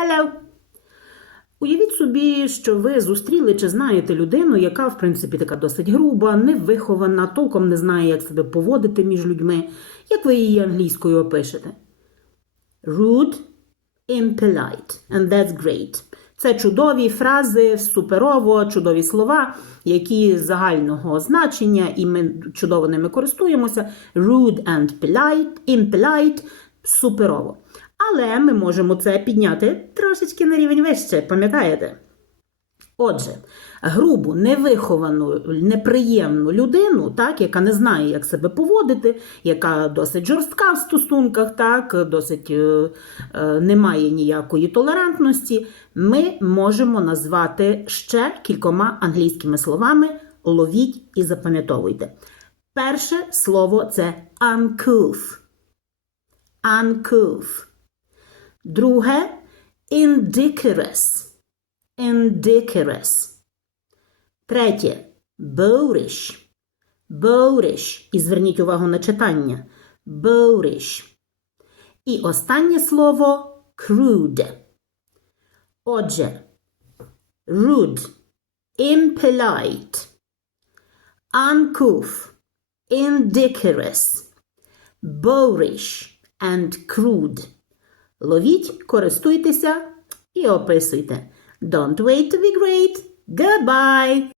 Hello. Уявіть собі, що ви зустріли чи знаєте людину, яка, в принципі, така досить груба, невихована, толком не знає, як себе поводити між людьми. Як ви її англійською опишете? Rude, impolite. And that's great. Це чудові фрази, суперово, чудові слова, які загального значення, і ми чудово ними користуємося. Rude and polite, impolite – суперово. Але ми можемо це підняти трошечки на рівень вище, пам'ятаєте? Отже, грубу, невиховану, неприємну людину, так, яка не знає, як себе поводити, яка досить жорстка в стосунках, так, досить е, е, не має ніякої толерантності, ми можемо назвати ще кількома англійськими словами ловіть і запам'ятовуйте. Перше слово це uncouth. Uncouth. Друге indecorous. Indecorous. Третє boorish. Boorish. І зверніть увагу на читання. Boorish. І останнє слово crude. Отже, rude, impolite, uncouth, indecorous, boorish and crude. Ловіть, користуйтеся і описуйте. Don't wait to be great. Goodbye!